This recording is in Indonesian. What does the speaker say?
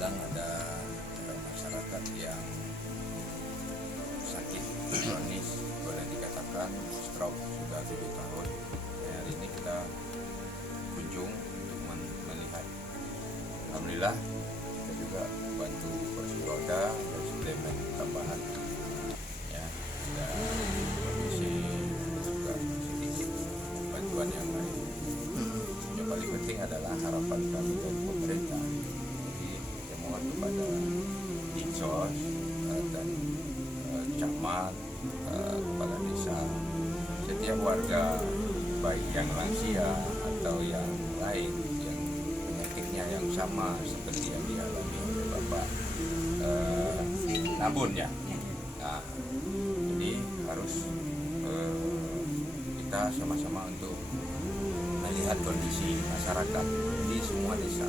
bilang ada masyarakat yang sakit kronis, boleh dikatakan stroke sudah 7 tahun. Hari ini kita kunjung untuk melihat. Alhamdulillah kita juga bantu kursi roda dan suplemen tambahan. Ya, dan kondisi juga sedikit bantuan yang lain. Yang paling penting adalah harapan kami dari pemerintah. Jadi saya mohon kepada Dinsos dan camat, kepala desa, setiap warga baik yang lansia atau yang lain yang penyakitnya yang sama seperti yang dialami oleh Bapak Nabun ya. Nah, jadi harus kita sama-sama untuk melihat kondisi masyarakat di semua desa.